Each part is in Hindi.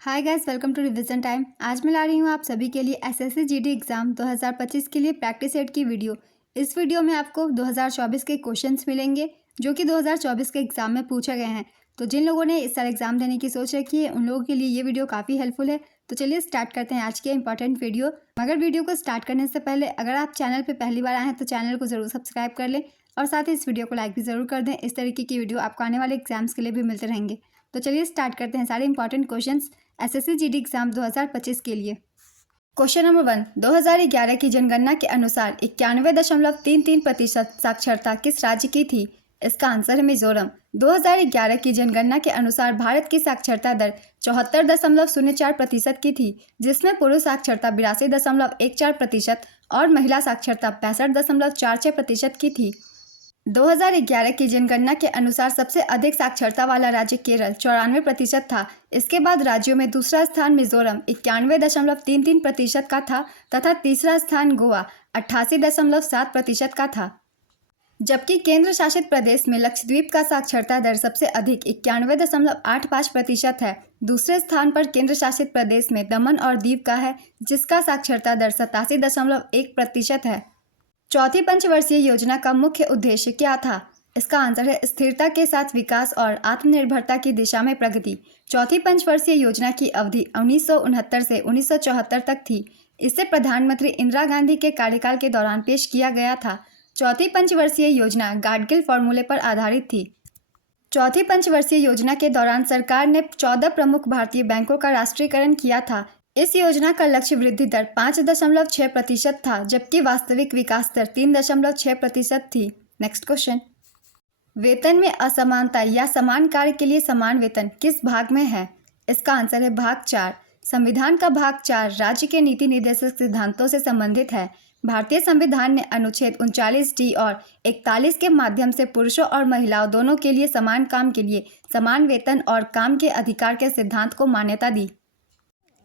Hi guys, welcome to revision time. आज मैं ला रही हूँ आप सभी के लिए एसएससी जीडी एग्ज़ाम 2025 के लिए प्रैक्टिस सेट की वीडियो। इस वीडियो में आपको 2024 के क्वेश्चंस मिलेंगे जो कि 2024 के एग्ज़ाम में पूछे गए हैं। तो जिन लोगों ने इस साल एग्ज़ाम देने की सोच रखी है उन लोगों के लिए ये वीडियो काफ़ी हेल्पफुल है। तो चलिए स्टार्ट करते हैं आज के इंपॉर्टेंट वीडियो। मगर वीडियो को स्टार्ट करने से पहले अगर आप चैनल पर पहली बार आए हैं तो चैनल को ज़रूर सब्सक्राइब कर लें और साथ ही इस वीडियो को लाइक भी ज़रूर कर दें। इस तरीके की वीडियो आपको आने वाले एग्जाम्स के लिए भी मिलते रहेंगे। तो चलिए स्टार्ट करते हैं सारे important questions SSC GD exam 2025 के लिए। क्वेश्चन नंबर 1, 2011 की जनगणना के अनुसार 91.33% साक्षरता किस राज्य की थी? इसका आंसर है मिजोरम। 2011 की जनगणना के अनुसार भारत की साक्षरता दर 74.04% की थी, जिसमें पुरुष साक्षरता 82.14% और महिला साक्षरता 65.46% की थी। 2011 की जनगणना के अनुसार सबसे अधिक साक्षरता वाला राज्य केरल 94% था। इसके बाद राज्यों में दूसरा स्थान मिजोरम 91.33% का था तथा तीसरा स्थान गोवा 88.7% का था। जबकि केंद्र शासित प्रदेश में लक्षद्वीप का साक्षरता दर सबसे अधिक 91.85% है। दूसरे स्थान पर केंद्र शासित प्रदेश में दमन और दीव का है, जिसका साक्षरता दर 87.1% है। चौथी पंचवर्षीय योजना का मुख्य उद्देश्य क्या था? इसका आंसर है स्थिरता के साथ विकास और आत्मनिर्भरता की दिशा में प्रगति। चौथी पंचवर्षीय योजना की अवधि 1969 से 1974 तक थी। इसे प्रधानमंत्री इंदिरा गांधी के कार्यकाल के दौरान पेश किया गया था। चौथी पंचवर्षीय योजना गाडगिल फॉर्मूले पर आधारित थी। चौथी पंचवर्षीय योजना के दौरान सरकार ने 14 प्रमुख भारतीय बैंकों का राष्ट्रीयकरण किया था। इस योजना का लक्ष्य वृद्धि दर 5.6% था, जबकि वास्तविक विकास दर 3.6% थी। नेक्स्ट क्वेश्चन, वेतन में असमानता या समान कार्य के लिए समान वेतन किस भाग में है? इसका आंसर है भाग 4। संविधान का भाग 4 राज्य के नीति निर्देशक सिद्धांतों से संबंधित है। भारतीय संविधान ने अनुच्छेद 39D और 41 के माध्यम से पुरुषों और महिलाओं दोनों के लिए समान काम के लिए समान वेतन और काम के अधिकार के सिद्धांत को मान्यता दी।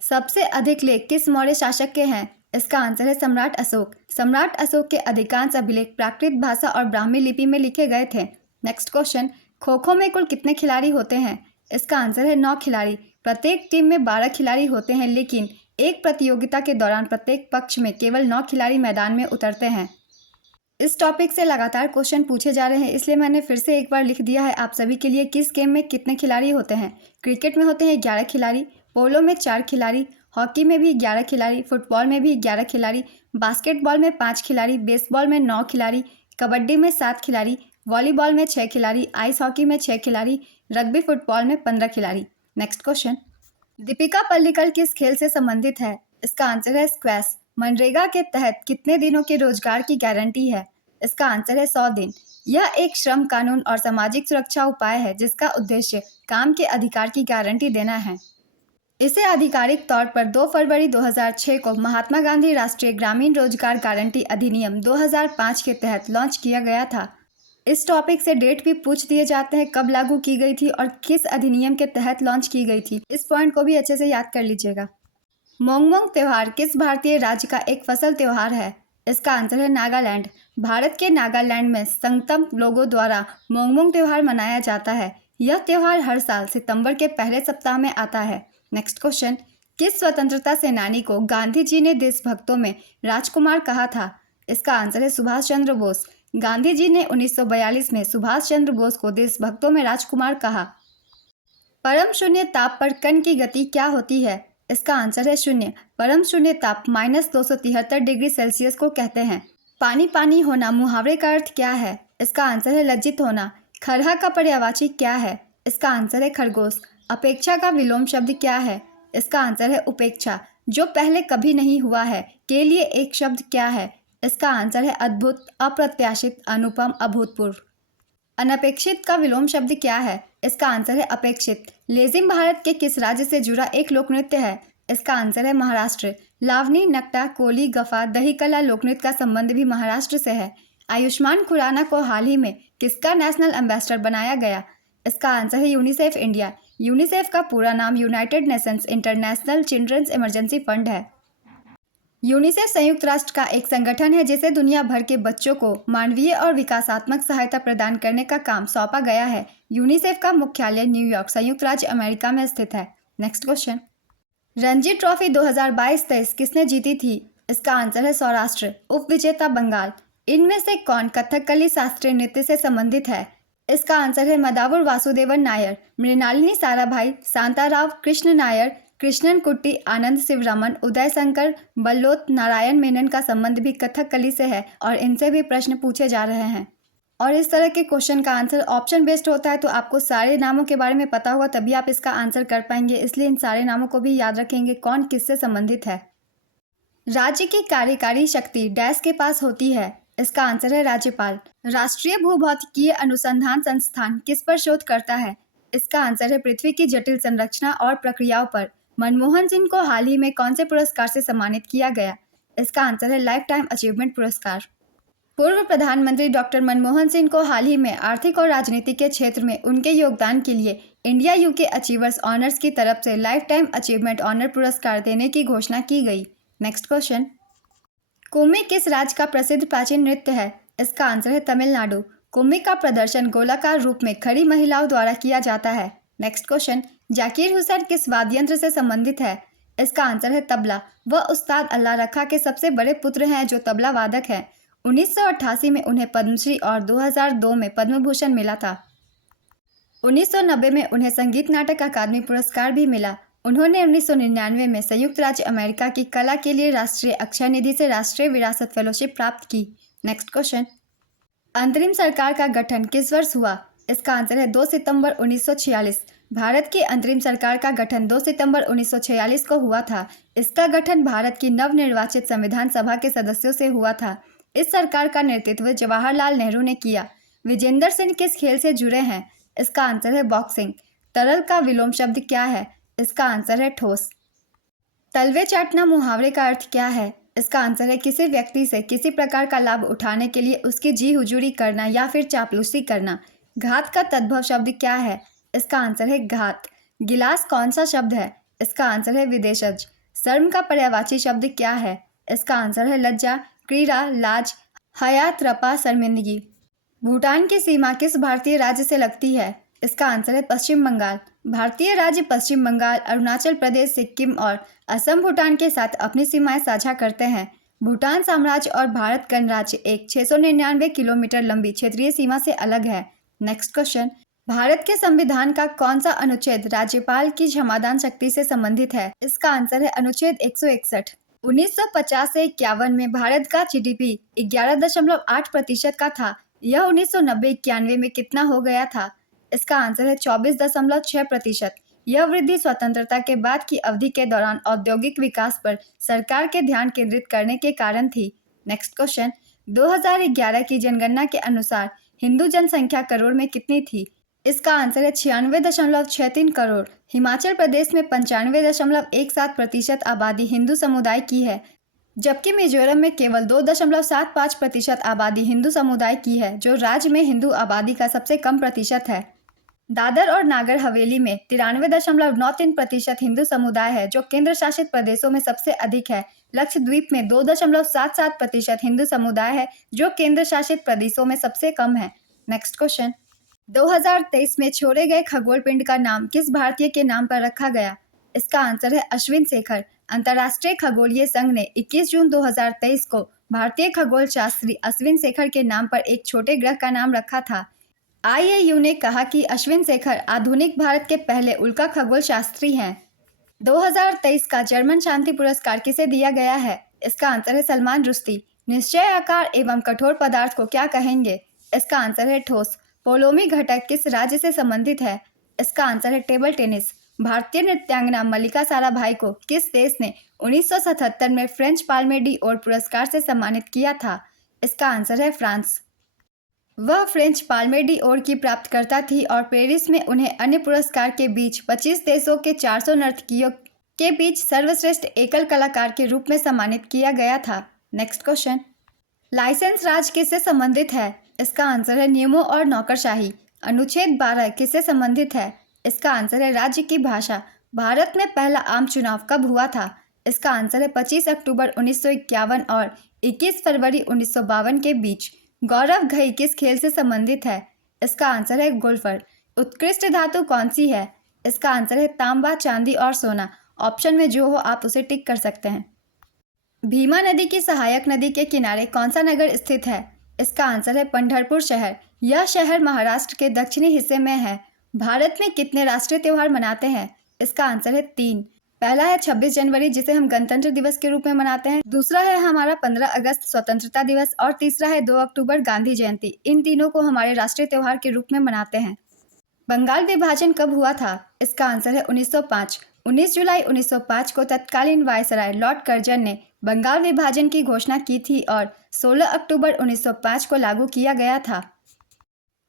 सबसे अधिक लेख किस मौर्य शासक के हैं? इसका आंसर है सम्राट अशोक। सम्राट अशोक के अधिकांश अभिलेख प्राकृत भाषा और ब्राह्मी लिपि में लिखे गए थे। नेक्स्ट क्वेश्चन, खो खो में कुल कितने खिलाड़ी होते हैं? इसका आंसर है 9 खिलाड़ी। प्रत्येक टीम में 12 खिलाड़ी होते हैं, लेकिन एक प्रतियोगिता के दौरान प्रत्येक पक्ष में केवल 9 खिलाड़ी मैदान में उतरते हैं। इस टॉपिक से लगातार क्वेश्चन पूछे जा रहे हैं, इसलिए मैंने फिर से एक बार लिख दिया है आप सभी के लिए किस गेम में कितने खिलाड़ी होते हैं। क्रिकेट में होते हैं 11 खिलाड़ी, पोलो में 4 खिलाड़ी, हॉकी में भी 11 खिलाड़ी, फुटबॉल में भी 11 खिलाड़ी, बास्केटबॉल में 5 खिलाड़ी, बेसबॉल में 9 खिलाड़ी, कबड्डी में 7 खिलाड़ी, वॉलीबॉल में 6 खिलाड़ी, आइस हॉकी में 6 खिलाड़ी, रग्बी फुटबॉल में 15 खिलाड़ी। नेक्स्ट क्वेश्चन, दीपिका पल्लिकल किस खेल से संबंधित है? इसका आंसर है स्क्वैश। मनरेगा के तहत कितने दिनों के रोजगार की गारंटी है? इसका आंसर है 100 दिन। यह एक श्रम कानून और सामाजिक सुरक्षा उपाय है जिसका उद्देश्य काम के अधिकार की गारंटी देना है। इसे आधिकारिक तौर पर 2 फरवरी 2006 को महात्मा गांधी राष्ट्रीय ग्रामीण रोजगार गारंटी अधिनियम 2005 के तहत लॉन्च किया गया था। इस टॉपिक से डेट भी पूछ दिए जाते हैं, कब लागू की गई थी और किस अधिनियम के तहत लॉन्च की गई थी। इस पॉइंट को भी अच्छे से याद कर लीजिएगा। मोंगमोंग त्योहार किस भारतीय राज्य का एक फसल त्योहार है? इसका आंसर है नागालैंड। भारत के नागालैंड में संगतम लोगों द्वारा मोंगमोंग त्योहार मनाया जाता है। यह त्योहार हर साल सितंबर के पहले सप्ताह में आता है। नेक्स्ट क्वेश्चन, किस स्वतंत्रता सेनानी को गांधी जी ने देशभक्तों में राजकुमार कहा था? इसका आंसर है सुभाष चंद्र बोस। गांधी जी ने 1942 में सुभाष चंद्र बोस को देशभक्तों में राजकुमार कहा। परम शून्य ताप पर कण की गति क्या होती है? इसका आंसर है शून्य। परम शून्य ताप -273 डिग्री सेल्सियस को कहते हैं। पानी पानी होना मुहावरे का अर्थ क्या है? इसका आंसर है लज्जित होना। खरहा का पर्यायवाची क्या है? इसका आंसर है खरगोश। अपेक्षा का विलोम शब्द क्या है? इसका आंसर है उपेक्षा। जो पहले कभी नहीं हुआ है के लिए एक शब्द क्या है? इसका आंसर है अद्भुत, अप्रत्याशित, अनुपम, अभूतपूर्व। अनपेक्षित का विलोम शब्द क्या है? इसका आंसर है अपेक्षित। लेजिम भारत के किस राज्य से जुड़ा एक लोक नृत्य है? इसका आंसर है महाराष्ट्र। लावनी, नकटा, कोली, गफा, दही कला लोकनृत्य का संबंध भी महाराष्ट्र से है। आयुष्मान खुराना को हाल ही में किसका नेशनल एम्बेसडर बनाया गया? इसका आंसर है यूनिसेफ इंडिया। यूनिसेफ का पूरा नाम United Nations International Children's Emergency Fund है। यूनिसेफ संयुक्त राष्ट्र का एक संगठन है जिसे दुनिया भर के बच्चों को मानवीय और विकासात्मक सहायता प्रदान करने का काम सौंपा गया है। यूनिसेफ का मुख्यालय न्यूयॉर्क, संयुक्त राज्य अमेरिका में स्थित है। नेक्स्ट क्वेश्चन, रणजी ट्रॉफी 2022-23 किसने जीती थी? इसका आंसर है सौराष्ट्र। उप विजेता बंगाल। इनमें से कौन कथकली शास्त्रीय नृत्य से संबंधित है? इसका आंसर है मदावुर वासुदेवन नायर, मृणालिनी साराभाई, शांताराव कृष्ण नायर, कृष्णन कुट्टी, आनंद शिवरमन, उदय शंकर, बल्लोत नारायण मेनन का संबंध भी कथकली से है और इनसे भी प्रश्न पूछे जा रहे हैं। और इस तरह के क्वेश्चन का आंसर ऑप्शन बेस्ड होता है, तो आपको सारे नामों के बारे में पता होगा तभी आप इसका आंसर कर पाएंगे, इसलिए इन सारे नामों को भी याद रखेंगे कौन किससे संबंधित है। राज्य की कार्यकारी शक्ति डैश के पास होती है? इसका आंसर है राज्यपाल। राष्ट्रीय भूभौतिकीय अनुसंधान संस्थान किस पर शोध करता है? इसका आंसर है पृथ्वी की जटिल संरचना और प्रक्रियाओं पर। मनमोहन सिंह को हाल ही में कौन से पुरस्कार से सम्मानित किया गया? इसका आंसर है लाइफ टाइम अचीवमेंट पुरस्कार। पूर्व प्रधानमंत्री डॉक्टर मनमोहन सिंह को हाल ही में आर्थिक और राजनीति के क्षेत्र में उनके योगदान के लिए इंडिया यूके अचीवर्स ऑनर्स की तरफ से लाइफ टाइम अचीवमेंट ऑनर पुरस्कार देने की घोषणा की गई। नेक्स्ट क्वेश्चन, कुम्मी किस राज्य का प्रसिद्ध प्राचीन नृत्य है? इसका आंसर है तमिलनाडु। कुम्मी का प्रदर्शन गोलाकार रूप में खड़ी महिलाओं द्वारा किया जाता है। नेक्स्ट क्वेश्चन, जाकिर हुसैन किस वाद्ययंत्र से संबंधित है? इसका आंसर है तबला। वह उस्ताद अल्लाह रखा के सबसे बड़े पुत्र हैं जो तबला वादक हैं। 1988 में उन्हें पद्मश्री और 2002 में पद्म भूषण मिला था। 1990 में उन्हें संगीत नाटक अकादमी पुरस्कार भी मिला। उन्होंने 1999 में संयुक्त राज्य अमेरिका की कला के लिए राष्ट्रीय अक्षय निधि से राष्ट्रीय विरासत फेलोशिप प्राप्त की। नेक्स्ट क्वेश्चन, अंतरिम सरकार का गठन किस वर्ष हुआ? इसका आंसर है 2 सितंबर 1946। भारत की अंतरिम सरकार का गठन 2 सितंबर 1946 को हुआ था। इसका गठन भारत की नवनिर्वाचित संविधान सभा के सदस्यों से हुआ था। इस सरकार का नेतृत्व जवाहरलाल नेहरू ने किया। विजेंदर सिंह किस खेल से जुड़े हैं? इसका आंसर है बॉक्सिंग। तरल का विलोम शब्द क्या है? इसका आंसर है ठोस। तलवे चाटना मुहावरे का अर्थ क्या है? इसका आंसर है किसी व्यक्ति से किसी प्रकार का लाभ उठाने के लिए उसकी जी हुजूरी करना या फिर चापलूसी करना। घात का तद्भव शब्द क्या है? इसका आंसर है घात। गिलास कौन सा शब्द है? इसका आंसर है विदेशज। शर्म का पर्यायवाची शब्द क्या है? इसका आंसर है लज्जा, क्रीड़ा, लाज, हया, त्रपा, शर्मिंदगी। भूटान की सीमा किस भारतीय राज्य से लगती है? इसका आंसर है पश्चिम बंगाल। भारतीय राज्य पश्चिम बंगाल, अरुणाचल प्रदेश, सिक्किम और असम भूटान के साथ अपनी सीमाएं साझा करते हैं। भूटान साम्राज्य और भारत गणराज्य एक 699 किलोमीटर लंबी क्षेत्रीय सीमा से अलग है। नेक्स्ट क्वेश्चन, भारत के संविधान का कौन सा अनुच्छेद राज्यपाल की क्षमादान शक्ति से संबंधित है? इसका आंसर है अनुच्छेद 161। 1950 से 51 में भारत का जीडीपी 11.8% का था। यह 1990-91 में कितना हो गया था? इसका आंसर है 24.6%। यह वृद्धि स्वतंत्रता के बाद की अवधि के दौरान औद्योगिक विकास पर सरकार के ध्यान केंद्रित करने के कारण थी। नेक्स्ट क्वेश्चन, 2011 की जनगणना के अनुसार हिंदू जनसंख्या करोड़ में कितनी थी? इसका आंसर है 96.63 करोड़। हिमाचल प्रदेश में 95.17% आबादी हिंदू समुदाय की है, जबकि मिजोरम में केवल 2.75% आबादी हिंदू समुदाय की है, जो राज्य में हिंदू आबादी का सबसे कम प्रतिशत है। दादर और नागर हवेली में 93.93% हिंदू समुदाय है, जो केंद्र शासित प्रदेशों में सबसे अधिक है। लक्षद्वीप में 2.77% हिंदू समुदाय है, जो केंद्र शासित प्रदेशों में सबसे कम है। नेक्स्ट क्वेश्चन, 2023 में छोड़े गए खगोल पिंड का नाम किस भारतीय के नाम पर रखा गया? इसका आंसर है अश्विन शेखर। अंतर्राष्ट्रीय खगोलीय संघ ने 21 जून 2023 को भारतीय खगोल शास्त्री अश्विन शेखर के नाम पर एक छोटे ग्रह का नाम रखा था। आईएयू ने कहा कि अश्विन शेखर आधुनिक भारत के पहले उल्का खगोल शास्त्री हैं। 2023 का जर्मन शांति पुरस्कार किसे दिया गया है? इसका आंसर है सलमान रुश्दी। निश्चय आकार एवं कठोर पदार्थ को क्या कहेंगे? इसका आंसर है ठोस। पोलोमी घटक किस राज्य से संबंधित है? इसका आंसर है टेबल टेनिस। भारतीय नृत्यांगना मल्लिका साराभाई को किस देश ने 1977 में फ्रेंच पाल्मे डी ओर पुरस्कार से सम्मानित किया था? इसका आंसर है फ्रांस। वह फ्रेंच पाल्मे डी ओर की प्राप्तकर्ता थी और पेरिस में उन्हें अन्य पुरस्कार के बीच 25 देशों के 400 नर्तकियों के बीच सर्वश्रेष्ठ एकल कलाकार के रूप में सम्मानित किया गया था। नेक्स्ट क्वेश्चन, लाइसेंस राज किससे संबंधित है? इसका आंसर है नियमों और नौकरशाही। अनुच्छेद 12 किससे संबंधित है? इसका आंसर है राज्य की भाषा। भारत में पहला आम चुनाव कब हुआ था? इसका आंसर है 25 अक्टूबर 1951 और 21 फरवरी 1952 के बीच। गौरव घई किस खेल से संबंधित है? इसका आंसर है गोल्फर। उत्कृष्ट धातु कौन सी है? इसका आंसर है तांबा, चांदी और सोना। ऑप्शन में जो हो आप उसे टिक कर सकते हैं। भीमा नदी की सहायक नदी के किनारे कौन सा नगर स्थित है? इसका आंसर है पंढरपुर शहर। यह शहर महाराष्ट्र के दक्षिणी हिस्से में है। भारत में कितने राष्ट्रीय त्योहार मनाते हैं? इसका आंसर है 3। पहला है 26 जनवरी जिसे हम गणतंत्र दिवस के रूप में मनाते हैं, दूसरा है हमारा 15 अगस्त स्वतंत्रता दिवस और तीसरा है 2 अक्टूबर गांधी जयंती। इन तीनों को हमारे राष्ट्रीय त्योहार के रूप में मनाते हैं। बंगाल विभाजन कब हुआ था? इसका आंसर है 1905। 19 जुलाई 1905 को तत्कालीन वायसराय लॉर्ड कर्जन ने बंगाल विभाजन की घोषणा की थी और 16 अक्टूबर 1905 को लागू किया गया था।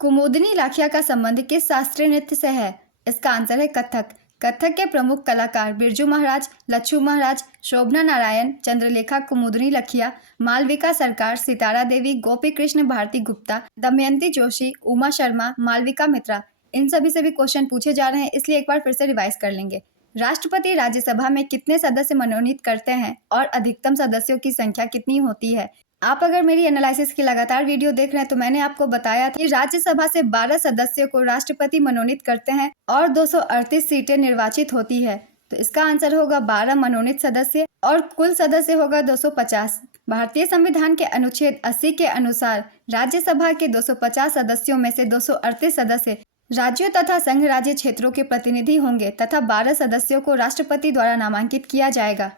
कुमुदनी लाखिया का संबंध किस शास्त्रीय नृत्य से है? इसका आंसर है कथक। कथक के प्रमुख कलाकार बिरजू महाराज, लच्छू महाराज, शोभना नारायण, चंद्रलेखा कुमुदनी लखिया, मालविका सरकार, सितारा देवी, गोपी कृष्ण भारती गुप्ता, दमयंती जोशी, उमा शर्मा, मालविका मित्रा। इन सभी से भी क्वेश्चन पूछे जा रहे हैं, इसलिए एक बार फिर से रिवाइज कर लेंगे। राष्ट्रपति राज्यसभा में कितने सदस्य मनोनीत करते हैं और अधिकतम सदस्यों की संख्या कितनी होती है? आप अगर मेरी एनालिसिस की लगातार वीडियो देख रहे हैं तो मैंने आपको बताया था कि राज्यसभा से 12 सदस्यों को राष्ट्रपति मनोनीत करते हैं और 238 सीटें निर्वाचित होती है। तो इसका आंसर होगा 12 मनोनीत सदस्य और कुल सदस्य होगा 250। भारतीय संविधान के अनुच्छेद 80 के अनुसार राज्यसभा के 250 सदस्यों में से 238 सदस्य राज्यों तथा संघ राज्य क्षेत्रों के प्रतिनिधि होंगे तथा 12 सदस्यों को राष्ट्रपति द्वारा नामांकित किया जाएगा।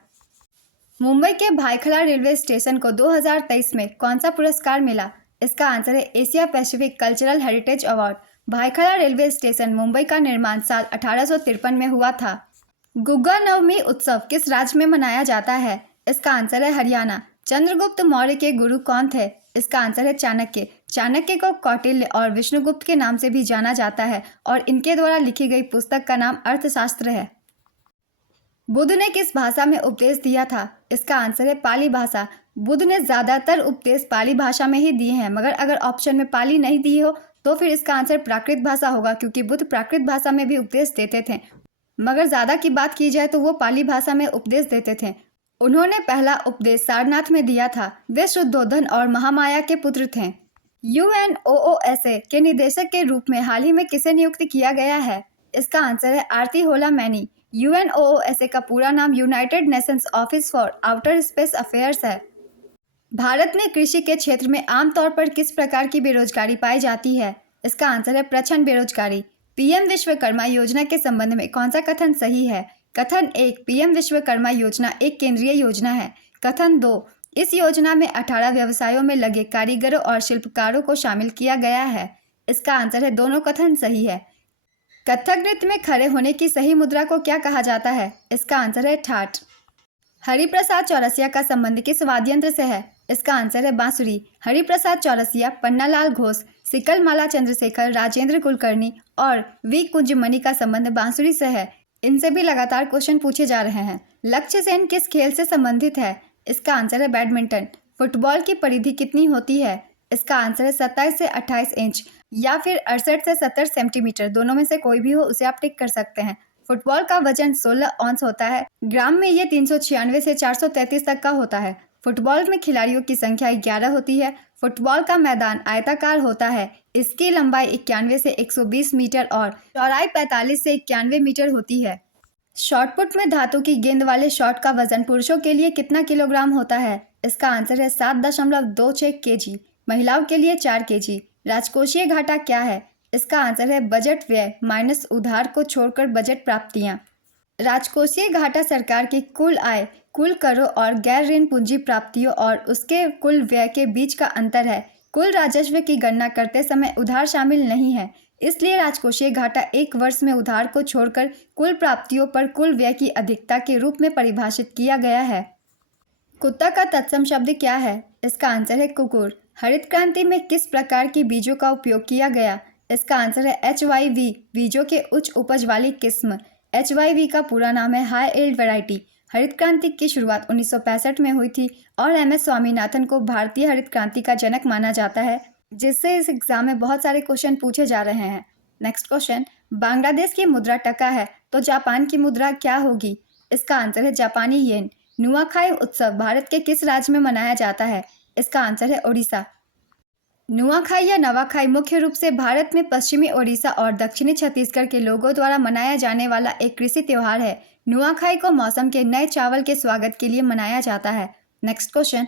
मुंबई के भायखला रेलवे स्टेशन को 2023 में कौन सा पुरस्कार मिला? इसका आंसर है Asia Pacific cultural heritage award. Byculla railway station Mumbai का निर्माण साल 1853 में हुआ था। गुग्गा नवमी उत्सव किस राज्य में मनाया जाता है? इसका आंसर है हरियाणा। चंद्रगुप्त मौर्य के गुरु कौन थे? इसका आंसर है चाणक्य। चाणक्य को कौटिल्य और विष्णुगुप्त के नाम से भी जाना जाता है और इनके द्वारा लिखी गई पुस्तक का नाम अर्थशास्त्र है। बुद्ध ने किस भाषा में उपदेश दिया था? इसका आंसर है पाली भाषा। बुद्ध ने ज्यादातर उपदेश पाली भाषा में ही दिए हैं, मगर अगर ऑप्शन में पाली नहीं दी हो तो फिर इसका आंसर प्राकृत भाषा होगा, क्योंकि बुद्ध प्राकृत भाषा में भी उपदेश देते थे, मगर ज्यादा की बात की जाए तो वो पाली भाषा में उपदेश देते थे। उन्होंने पहला उपदेश सारनाथ में दिया था। वे शुद्धोधन और महामाया के पुत्र थे। UNOOSA के निदेशक के रूप में हाल ही में किसे नियुक्त किया गया है? इसका आंसर है आरती होला मैनी। UNOOSA का पूरा नाम United Nations office for outer space affairs है। भारत में कृषि के क्षेत्र में आमतौर पर किस प्रकार की बेरोजगारी पाई जाती है? इसका आंसर है प्रच्छन्न बेरोजगारी। PM विश्वकर्मा योजना के संबंध में कौन सा कथन सही है? कथन 1, PM विश्वकर्मा योजना एक केंद्रीय योजना है। कथन 2, इस योजना में 18 व्यवसायों में लगे कारीगरों और शिल्पकारों को शामिल किया गया है। इसका आंसर है दोनों कथन सही है। कथक नृत्य में खड़े होने की सही मुद्रा को क्या कहा जाता है? इसका आंसर है ठाठ। हरिप्रसाद चौरसिया का संबंध किस वाद्ययंत्र से है? इसका आंसर है बांसुरी। हरिप्रसाद चौरसिया, पन्नालाल घोष, सिकलमाला चंद्रशेखर, राजेंद्र कुलकर्णी और वी कुंजमणि का संबंध बांसुरी से है। इनसे भी लगातार क्वेश्चन पूछे जा रहे हैं। लक्ष्य सेन किस खेल से संबंधित है? इसका आंसर है बैडमिंटन। फुटबॉल की परिधि कितनी होती है? इसका आंसर है 27 से 28 इंच या फिर 68 से 70 सेंटीमीटर, दोनों में से कोई भी हो उसे आप टिक कर सकते हैं। फुटबॉल का वजन 16 औंस होता है। ग्राम में ये 396 से 433 तक का होता है। फुटबॉल में खिलाड़ियों की संख्या 11 होती है। फुटबॉल का मैदान आयताकार होता है। इसकी लंबाई 91 से 120 मीटर और चौड़ाई 45 से 91 मीटर होती है। शॉटपुट में धातु की गेंद वाले शॉट का वजन पुरुषों के लिए कितना किलोग्राम होता है? इसका आंसर है 7.26 kg, महिलाओं के लिए 4 kg। राजकोषीय घाटा क्या है? इसका आंसर है बजट व्यय माइनस उधार को छोड़कर बजट प्राप्तियां। राजकोषीय घाटा सरकार की कुल आय, कुल करों और गैर ऋण पूंजी प्राप्तियों और उसके कुल व्यय के बीच का अंतर है। कुल राजस्व की गणना करते समय उधार शामिल नहीं है, इसलिए राजकोषीय घाटा एक वर्ष में उधार को छोड़कर कुल प्राप्तियों पर कुल व्यय की अधिकता के रूप में परिभाषित किया गया है। कुत्ता का तत्सम शब्द क्या है? इसका आंसर है कुकुर। हरित क्रांति में किस प्रकार की बीजों का उपयोग किया गया? इसका आंसर है HYV, बीजों के उच्च उपज वाली किस्म। HYV का पूरा नाम है हाई यील्ड वैरायटी। हरित क्रांति की शुरुआत 1965 में हुई थी और MS स्वामीनाथन को भारतीय हरित क्रांति का जनक माना जाता है, जिससे इस एग्जाम में बहुत सारे क्वेश्चन पूछे जा रहे हैं। नेक्स्ट क्वेश्चन, बांग्लादेश की मुद्रा टका है तो जापान की मुद्रा क्या होगी? इसका आंसर है जापानी येन। नुआखाई उत्सव भारत के किस राज्य में मनाया जाता है? इसका आंसर है ओडिशा। नुआखाई या नवाखाई मुख्य रूप से भारत में पश्चिमी ओडिशा और दक्षिणी छत्तीसगढ़ के लोगों द्वारा मनाया जाने वाला एक कृषि त्यौहार है। नुआखाई को मौसम के नए चावल के स्वागत के लिए मनाया जाता है। नेक्स्ट क्वेश्चन,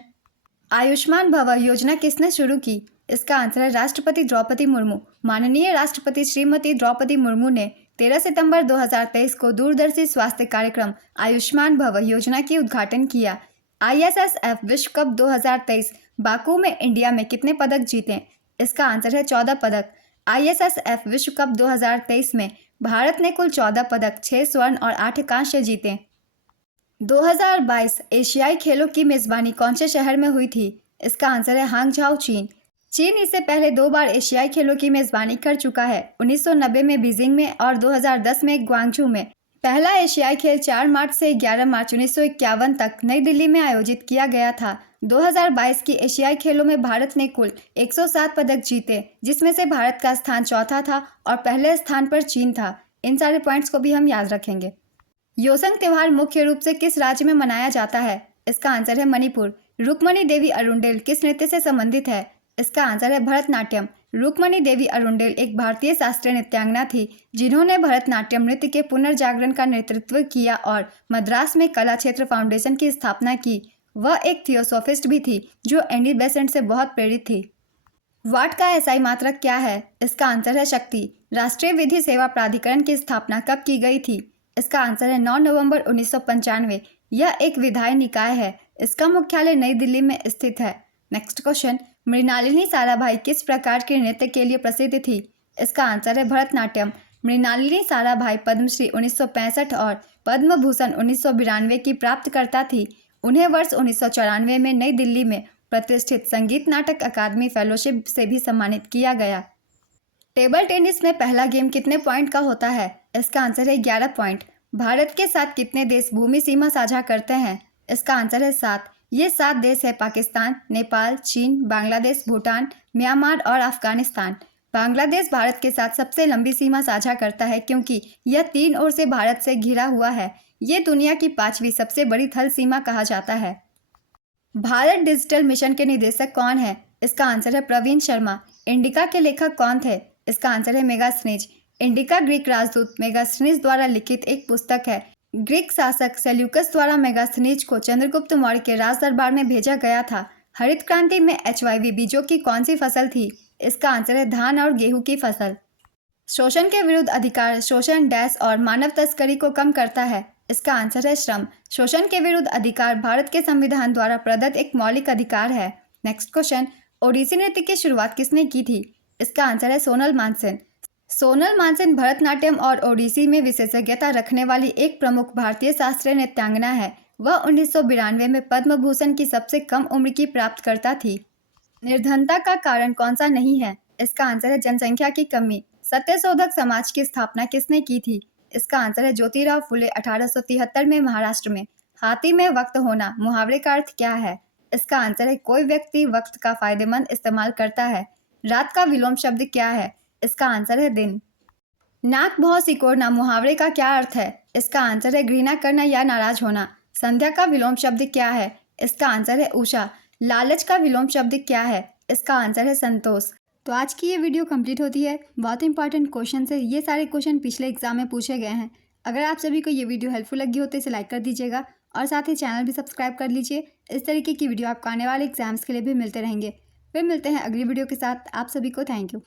आयुष्मान भव योजना किसने शुरू की? इसका आंसर है राष्ट्रपति द्रौपदी मुर्मू। माननीय राष्ट्रपति श्रीमती द्रौपदी मुर्मू ने 13 सितंबर 2023 को दूरदर्शी स्वास्थ्य कार्यक्रम आयुष्मान भव योजना की उद्घाटन किया। ISSF विश्व कप 2023 बाकू में इंडिया में कितने पदक जीते? इसका आंसर है 14 पदक। ISSF विश्व कप 2023 में भारत ने कुल 14 पदक, 6 स्वर्ण और 8 कांस्य जीते। 2022 एशियाई खेलों की मेजबानी कौन से शहर में हुई थी? इसका आंसर है हांगझाओ, चीन। चीन इससे पहले 2 बार एशियाई खेलों की मेजबानी कर चुका है, 1990 में बीजिंग में और 2010 में ग्वांगझू में। पहला एशियाई खेल 4 मार्च से 11 मार्च 1951 तक नई दिल्ली में आयोजित किया गया था। 2022 की एशियाई खेलों में भारत ने कुल 107 पदक जीते, जिसमें से भारत का स्थान चौथा था और पहले स्थान पर चीन था। इन सारे पॉइंट्स को भी हम याद रखेंगे। योसंग त्योहार मुख्य रूप से किस राज्य में मनाया जाता है? इसका आंसर है मणिपुर। रुक्मणी देवी अरुंडेल किस नृत्य से संबंधित है? इसका आंसर है भरतनाट्यम। रुक्मणी देवी अरुंडेल एक भारतीय शास्त्रीय नृत्यांगना थी जिन्होंने भरतनाट्यम नृत्य के पुनर्जागरण का नेतृत्व किया और मद्रास में कला क्षेत्र फाउंडेशन की स्थापना की। वह एक थियोसोफिस्ट भी थी जो एनी बेसेंट से बहुत प्रेरित थी। वाट का एसआई मात्रक क्या है? इसका आंसर है शक्ति। राष्ट्रीय विधि सेवा प्राधिकरण की स्थापना कब की गई थी? इसका आंसर है 9 नवंबर 1995। यह एक विधायी निकाय है। इसका मुख्यालय नई दिल्ली में स्थित है। नेक्स्ट क्वेश्चन, मृणालिनी साराभाई किस प्रकार के नृत्य के लिए प्रसिद्ध थी? इसका आंसर है भरतनाट्यम। मृणालिनी साराभाई पद्मश्री 1965 और पद्म भूषण 1992 की प्राप्तकर्ता थी। उन्हें वर्ष 1994 में नई दिल्ली में प्रतिष्ठित संगीत नाटक अकादमी फेलोशिप से भी सम्मानित किया गया। टेबल टेनिस में पहला गेम कितने पॉइंट का होता है? इसका आंसर है 11 पॉइंट। भारत के साथ कितने देश भूमि सीमा साझा करते हैं? इसका आंसर है 7। ये 7 देश है पाकिस्तान, नेपाल, चीन, बांग्लादेश, भूटान, म्यांमार और अफगानिस्तान। बांग्लादेश भारत के साथ सबसे लंबी सीमा साझा करता है क्योंकि यह 3 ओर से भारत से घिरा हुआ है। ये दुनिया की 5वीं सबसे बड़ी थल सीमा कहा जाता है। भारत डिजिटल मिशन के निदेशक कौन है? इसका आंसर है प्रवीण शर्मा। इंडिका के लेखक कौन थे? इसका आंसर है मेगास्थनीज। इंडिका ग्रीक राजदूत मेगास्थनीज द्वारा लिखित एक पुस्तक है। ग्रीक शासक सेल्यूकस द्वारा मेगास्थनीज को चंद्रगुप्त मौर्य के राज दरबार में भेजा गया था। हरित क्रांति में HYV बीजों की कौन सी फसल थी? इसका आंसर है धान और गेहूं की फसल। शोषण के विरुद्ध अधिकार शोषण डैश और मानव तस्करी को कम करता है। इसका आंसर है श्रम। शोषण के विरुद्ध अधिकार भारत के संविधान द्वारा प्रदत्त एक मौलिक अधिकार है। नेक्स्ट क्वेश्चन, ओडिसी नृत्य की शुरुआत किसने की थी? इसका आंसर है सोनल मानसिंह। सोनल मानसिंह भरतनाट्यम और ओडिसी में विशेषज्ञता रखने वाली एक प्रमुख भारतीय शास्त्रीय नृत्यांगना है। वह 1992 में पद्म भूषण की सबसे कम उम्र की प्राप्तकर्ता थी। निर्धनता का कारण कौन सा नहीं है? इसका आंसर है जनसंख्या की कमी। सत्यशोधक समाज की स्थापना किसने की थी? इसका आंसर है ज्योतिराव फुले 1873 में महाराष्ट्र में। हाथी में वक्त होना मुहावरे का अर्थ क्या है? इसका आंसर है कोई व्यक्ति वक्त का फायदेमंद इस्तेमाल करता है। रात का विलोम शब्द क्या है? इसका आंसर है दिन। नाक भौं सिकोड़ना मुहावरे का क्या अर्थ है? इसका आंसर है घृणा करना या नाराज होना। संध्या का विलोम शब्द क्या है? इसका आंसर है उषा। लालच का विलोम शब्द क्या है? इसका आंसर है संतोष। तो आज की ये वीडियो कंप्लीट होती है। बहुत इंपॉर्टेंट क्वेश्चन है। ये सारे क्वेश्चन पिछले एग्जाम में पूछे गए हैं। अगर आप सभी को ये वीडियो हेल्पफुल लगी हो तो इसे लाइक कर दीजिएगा और साथ ही चैनल भी सब्सक्राइब कर लीजिए। इस तरीके की वीडियो आपको आने वाले एग्जाम्स के लिए भी मिलते रहेंगे। फिर मिलते हैं अगली वीडियो के साथ। आप सभी को थैंक यू।